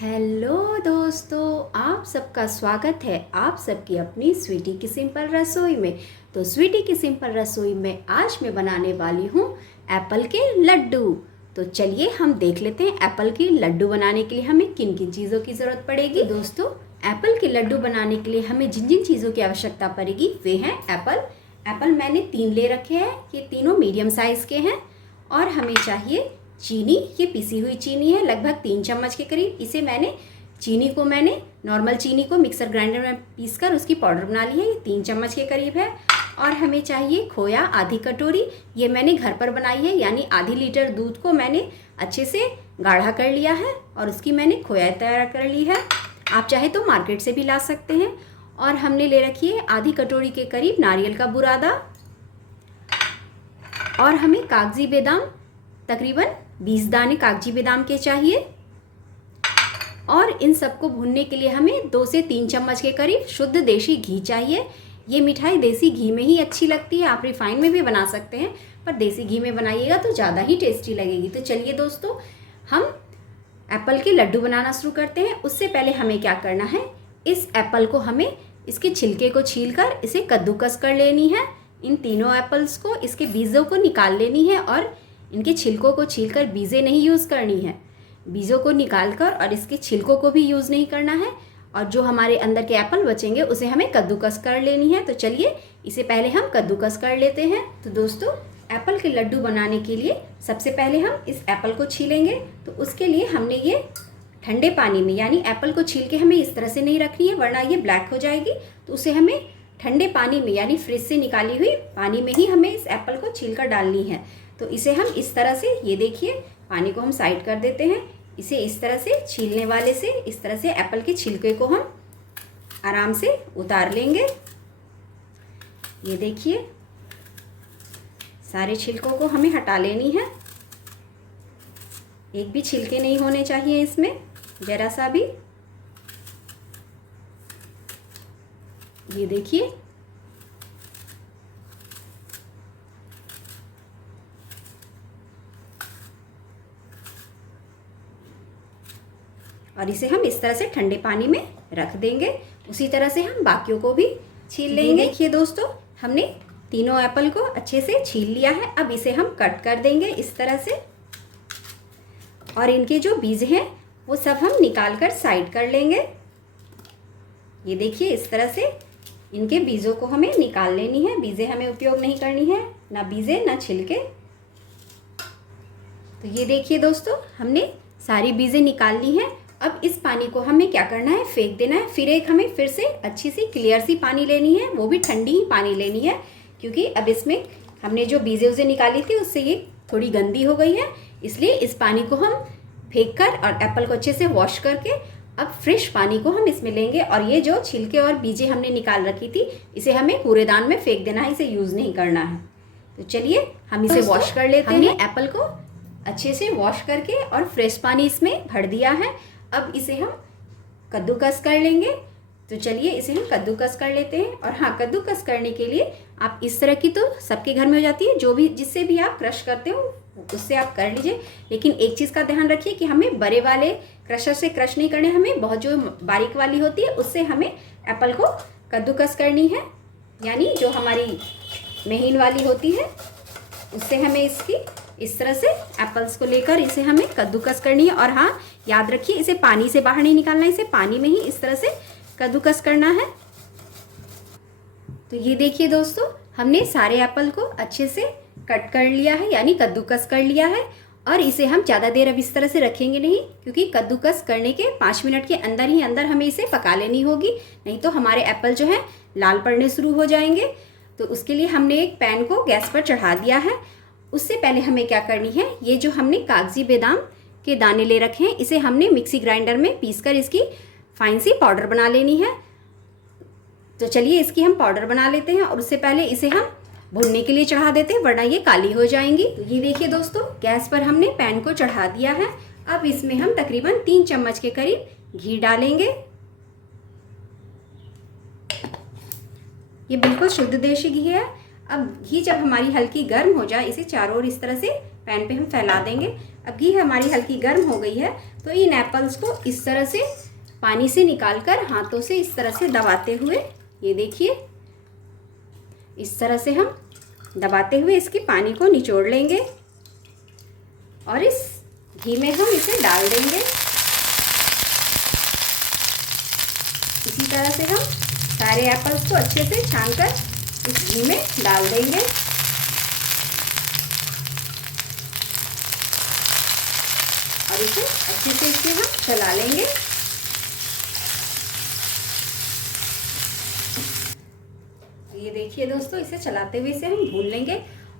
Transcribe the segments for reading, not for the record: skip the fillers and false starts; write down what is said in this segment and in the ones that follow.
Hello दोस्तों, आप सबका स्वागत है आप सबकी अपनी स्वीटी की सिंपल रसोई में। तो स्वीटी की सिंपल रसोई में आज मैं बनाने वाली हूँ एप्पल के लड्डू। तो चलिए हम देख लेते हैं एप्पल के लड्डू बनाने के लिए हमें किन किन चीज़ों की ज़रूरत पड़ेगी। दोस्तों, एप्पल के लड्डू बनाने के लिए हमें जिन जिन चीज़ों की आवश्यकता पड़ेगी वे हैं एप्पल मैंने 3 ले रखे हैं, ये तीनों मीडियम साइज़ के हैं। और हमें चाहिए चीनी, ये पिसी हुई चीनी है लगभग 3 चम्मच के करीब। चीनी को मैंने नॉर्मल चीनी को मिक्सर ग्राइंडर में पीसकर उसकी पाउडर बना ली है, ये 3 चम्मच के करीब है। और हमें चाहिए खोया आधी कटोरी, ये मैंने घर पर बनाई है, यानी आधी लीटर दूध को मैंने अच्छे से गाढ़ा कर लिया है और उसकी मैंने खोया तैयार कर ली है। आप चाहे तो मार्केट से भी ला सकते हैं। और हमने ले रखी है आधी कटोरी के करीब नारियल का बुरादा। और हमें कागजी बादाम तकरीबन 20 दाने कागजी बादाम के चाहिए। और इन सबको भूनने के लिए हमें 2 से 3 चम्मच के करीब शुद्ध देसी घी चाहिए। ये मिठाई देसी घी में ही अच्छी लगती है, आप रिफाइन में भी बना सकते हैं, पर देसी घी में बनाइएगा तो ज़्यादा ही टेस्टी लगेगी। तो चलिए दोस्तों, हम एप्पल के लड्डू बनाना शुरू करते हैं। उससे पहले हमें क्या करना है, इस एप्पल को हमें इसके छिलके को छीलकर इसे कद्दूकस कर लेनी है। इन तीनों एप्पल्स को इसके बीजों को निकाल लेनी है और इनके छिलकों को छीलकर बीजें नहीं यूज़ करनी है, बीजों को निकालकर और इसके छिलकों को भी यूज़ नहीं करना है। और जो हमारे अंदर के एप्पल बचेंगे उसे हमें कद्दूकस कर लेनी है। तो चलिए इसे पहले हम कद्दूकस कर लेते हैं। तो दोस्तों, एप्पल के लड्डू बनाने के लिए सबसे पहले हम इस एप्पल को छीलेंगे। तो उसके लिए हमने ये ठंडे पानी में, यानी एप्पल को छील के हमें इस तरह से नहीं रखनी है वरना ये ब्लैक हो जाएगी। तो उसे हमें ठंडे पानी में, यानी फ्रिज से निकाली हुई पानी में ही हमें इस एप्पल को छील कर डालनी है। तो इसे हम इस तरह से, ये देखिए, पानी को हम साइड कर देते हैं। इसे इस तरह से छीलने वाले से इस तरह से एप्पल के छिलके को हम आराम से उतार लेंगे। ये देखिए, सारे छिलकों को हमें हटा लेनी है, एक भी छिलके नहीं होने चाहिए इसमें, जरा सा भी। ये देखिए, और इसे हम इस तरह से ठंडे पानी में रख देंगे। उसी तरह से हम बाकियों को भी छील लेंगे। देखिए दोस्तों, हमने तीनों एप्पल को अच्छे से छील लिया है। अब इसे हम कट कर देंगे इस तरह से, और इनके जो बीज हैं वो सब हम निकाल कर साइड कर लेंगे। ये देखिए, इस तरह से इनके बीजों को हमें निकाल लेनी है, बीजें हमें उपयोग नहीं करनी है, ना बीजें ना छिलके। तो ये देखिए दोस्तों, हमने सारी बीजें निकाल ली हैं। अब इस पानी को हमें क्या करना है, फेंक देना है। हमें फिर से अच्छी सी क्लियर सी पानी लेनी है, वो भी ठंडी ही पानी लेनी है, क्योंकि अब इसमें हमने जो बीजें उसे निकाली थी उससे ये थोड़ी गंदी हो गई है। इसलिए इस पानी को हम फेंक कर और एप्पल को अच्छे से वॉश करके अब फ्रेश पानी को हम इसमें लेंगे। और ये जो छिलके और बीजें हमने निकाल रखी थी इसे हमें कूड़ेदान में फेंक देना है, इसे यूज़ नहीं करना है। तो चलिए हम इसे वॉश कर लेते हैं। एप्पल को अच्छे से वॉश करके और फ्रेश पानी इसमें भर दिया है। अब इसे हम कद्दूकस कर लेंगे। तो चलिए इसे हम कद्दूकस कर लेते हैं। और हाँ, कद्दूकस करने के लिए आप इस तरह की तो सबके घर में हो जाती है, जो भी जिससे भी आप क्रश करते हो उससे आप कर लीजिए। लेकिन एक चीज़ का ध्यान रखिए कि हमें बड़े वाले क्रशर से क्रश नहीं करने, हमें बहुत जो बारीक वाली होती है उससे हमें एप्पल को कद्दूकस करनी है, यानी जो हमारी महीन वाली होती है उससे हमें इसकी इस तरह से एप्पल्स को लेकर इसे हमें कद्दूकस करनी है। और हाँ, याद रखिए इसे पानी से बाहर नहीं निकालना है, इसे पानी में ही इस तरह से कद्दूकस करना है। तो ये देखिए दोस्तों, हमने सारे एप्पल को अच्छे से कट कर लिया है, यानी कद्दूकस कर लिया है। और इसे हम ज़्यादा देर अब इस तरह से रखेंगे नहीं, क्योंकि कद्दूकस करने के 5 मिनट के अंदर ही अंदर हमें इसे पका लेनी होगी, नहीं तो हमारे एप्पल जो है लाल पड़ने शुरू हो जाएंगे। तो उसके लिए हमने एक पैन को गैस पर चढ़ा दिया है। उससे पहले हमें क्या करनी है, ये जो हमने कागजी बादाम के दाने ले रखे हैं इसे हमने मिक्सी ग्राइंडर में पीसकर इसकी फाइन सी पाउडर बना लेनी है। तो चलिए इसकी हम पाउडर बना लेते हैं, और उससे पहले इसे हम भूनने के लिए चढ़ा देते हैं वरना ये काली हो जाएंगी। तो ये देखिए दोस्तों, गैस पर हमने पैन को चढ़ा दिया है। अब इसमें हम तकरीबन 3 चम्मच के करीब घी डालेंगे। ये बिल्कुल शुद्ध देसी घी है। अब घी जब हमारी हल्की गर्म हो जाए, इसे चारों ओर इस तरह से पैन पे हम फैला देंगे। अब घी हमारी हल्की गर्म हो गई है, तो इन एप्पल्स को इस तरह से पानी से निकालकर हाथों से इस तरह से दबाते हुए, ये देखिए इस तरह से हम दबाते हुए इसके पानी को निचोड़ लेंगे और इस घी में हम इसे डाल देंगे। इसी तरह से हम सारे एप्पल्स को अच्छे से छानकर इस घी में डाल देंगे और इसे अच्छे से इसमें हम चला लेंगे। ये देखिए दोस्तों, इसे चलाते हुए इसे हम भून लेंगे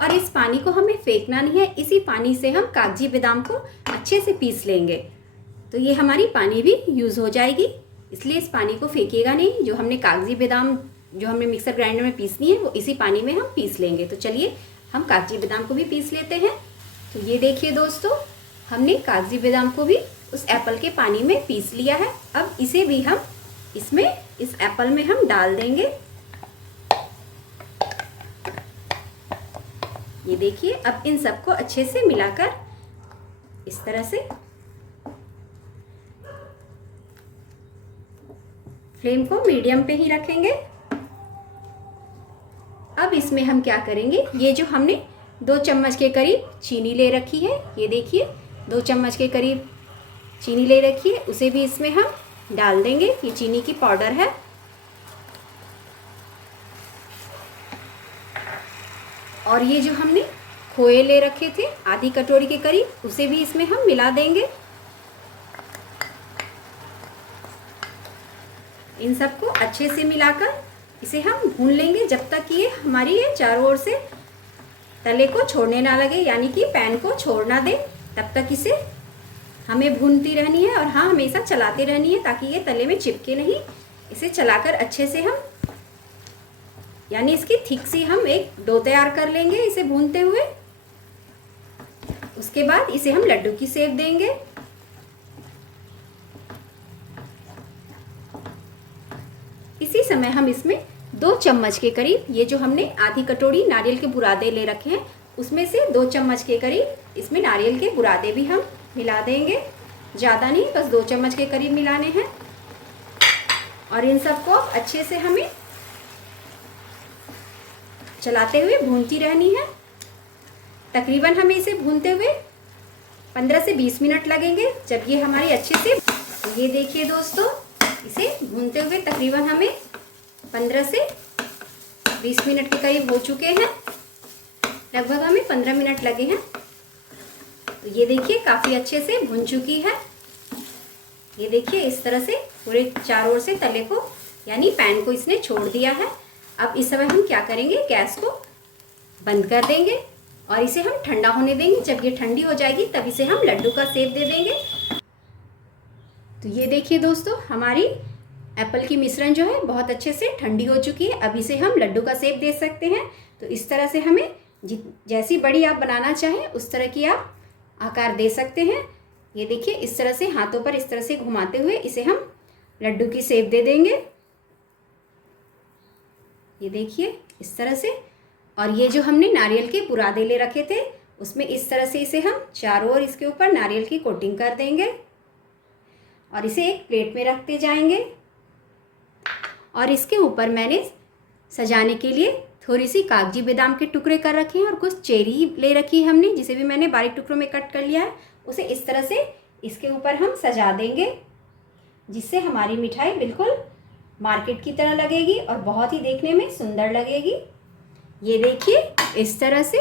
और इस पानी को हमें फेंकना नहीं है। इसी पानी से हम कागजी बादाम को अच्छे से पीस लेंगे, तो ये हमारी पानी भी यूज़ हो जाएगी। इसलिए इस पानी को फेंकिएगा नहीं। जो हमने कागजी बादाम जो हमने मिक्सर ग्राइंडर में पीसनी है वो इसी पानी में हम पीस लेंगे। तो चलिए हम कागजी बादाम को भी पीस लेते हैं। तो ये देखिए दोस्तों, हमने कागजी बादाम को भी उस एप्पल के पानी में पीस लिया है। अब इसे भी हम इसमें इस एप्पल में हम डाल देंगे। ये देखिए, अब इन सबको अच्छे से मिलाकर इस तरह से फ्लेम को मीडियम पे ही रखेंगे। अब इसमें हम क्या करेंगे, ये जो हमने 2 चम्मच के करीब चीनी ले रखी है, ये देखिए 2 चम्मच के करीब चीनी ले रखी है, उसे भी इसमें हम डाल देंगे। ये चीनी की पाउडर है। और ये जो हमने खोए ले रखे थे आधी कटोरी के करीब, उसे भी इसमें हम मिला देंगे। इन सबको अच्छे से मिलाकर इसे हम भून लेंगे जब तक ये हमारी ये चारों ओर से तले को छोड़ने ना लगे, यानी कि पैन को छोड़ ना दे। तब तक इसे हमें भूनती रहनी है और हाँ, हमेशा चलाते रहनी है ताकि ये तले में चिपके नहीं। इसे चलाकर अच्छे से हम, यानी इसकी थिक सी हम एक डो तैयार कर लेंगे इसे भूनते हुए। उसके बाद इसे हम लड्डू की शेप देंगे। इसी समय हम इसमें 2 चम्मच के करीब, ये जो हमने आधी कटोरी नारियल के बुरादे ले रखे हैं, उसमें से 2 चम्मच के करीब इसमें नारियल के बुरादे भी हम मिला देंगे। ज़्यादा नहीं, बस 2 चम्मच के करीब मिलाने हैं। और इन सबको अच्छे से हमें चलाते हुए भूनती रहनी है। तकरीबन हमें इसे भूनते हुए 15 से 20 मिनट लगेंगे, जब ये हमारी अच्छे से, ये देखिए दोस्तों, इसे भूनते हुए तकरीबन हमें 15 से 20 मिनट के करीब हो चुके हैं। लगभग हमें 15 मिनट लगे हैं। तो ये देखिए काफ़ी अच्छे से भुन चुकी है। ये देखिए इस तरह से पूरे चारों ओर से तले को, यानी पैन को इसने छोड़ दिया है। अब इस समय हम क्या करेंगे, गैस को बंद कर देंगे और इसे हम ठंडा होने देंगे। जब ये ठंडी हो जाएगी तब इसे हम लड्डू का शेप दे देंगे। तो ये देखिए दोस्तों, हमारी एप्पल की मिश्रण जो है बहुत अच्छे से ठंडी हो चुकी है। अब इसे हम लड्डू का शेप दे सकते हैं। तो इस तरह से हमें जैसी बड़ी आप बनाना चाहें उस तरह की आप आकार दे सकते हैं। ये देखिए इस तरह से हाथों पर इस तरह से घुमाते हुए इसे हम लड्डू की शेप दे देंगे। ये देखिए इस तरह से। और ये जो हमने नारियल के बुरादे ले रखे थे, उसमें इस तरह से इसे हम चारों ओर इसके ऊपर नारियल की कोटिंग कर देंगे और इसे एक प्लेट में रखते जाएंगे। और इसके ऊपर मैंने सजाने के लिए थोड़ी सी कागजी बादाम के टुकड़े कर रखे हैं और कुछ चेरी ले रखी है हमने, जिसे भी मैंने बारीक टुकड़ों में कट कर लिया है। उसे इस तरह से इसके ऊपर हम सजा देंगे, जिससे हमारी मिठाई बिल्कुल मार्केट की तरह लगेगी और बहुत ही देखने में सुंदर लगेगी। ये देखिए इस तरह से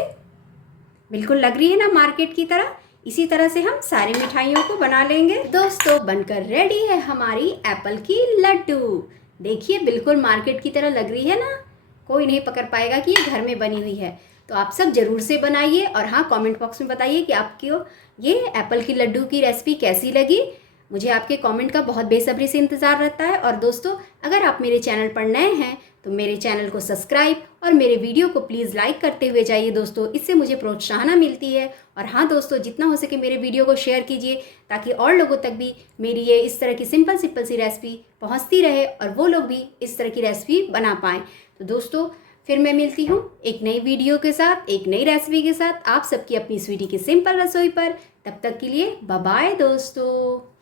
बिल्कुल लग रही है ना मार्केट की तरह। इसी तरह से हम सारी मिठाइयों को बना लेंगे। दोस्तों बनकर रेडी है हमारी एप्पल की लड्डू। देखिए बिल्कुल मार्केट की तरह लग रही है ना, कोई नहीं पकड़ पाएगा कि ये घर में बनी हुई है। तो आप सब ज़रूर से बनाइए और हाँ, कमेंट बॉक्स में बताइए कि आपको ये एप्पल की लड्डू की रेसिपी कैसी लगी। मुझे आपके कमेंट का बहुत बेसब्री से इंतज़ार रहता है। और दोस्तों अगर आप मेरे चैनल पर नए हैं तो मेरे चैनल को सब्सक्राइब और मेरे वीडियो को प्लीज़ लाइक करते हुए जाइए दोस्तों, इससे मुझे प्रोत्साहन मिलती है। और हाँ दोस्तों, जितना हो सके मेरे वीडियो को शेयर कीजिए ताकि और लोगों तक भी मेरी ये इस तरह की सिंपल सी रेसिपी पहुँचती रहे और वो लोग भी इस तरह की रेसिपी बना पाएँ। तो दोस्तों फिर मैं मिलती हूँ एक नई वीडियो के साथ, एक नई रेसिपी के साथ, आप सबकी अपनी स्वीटी की सिंपल रसोई पर। तब तक के लिए बाय बाय दोस्तों।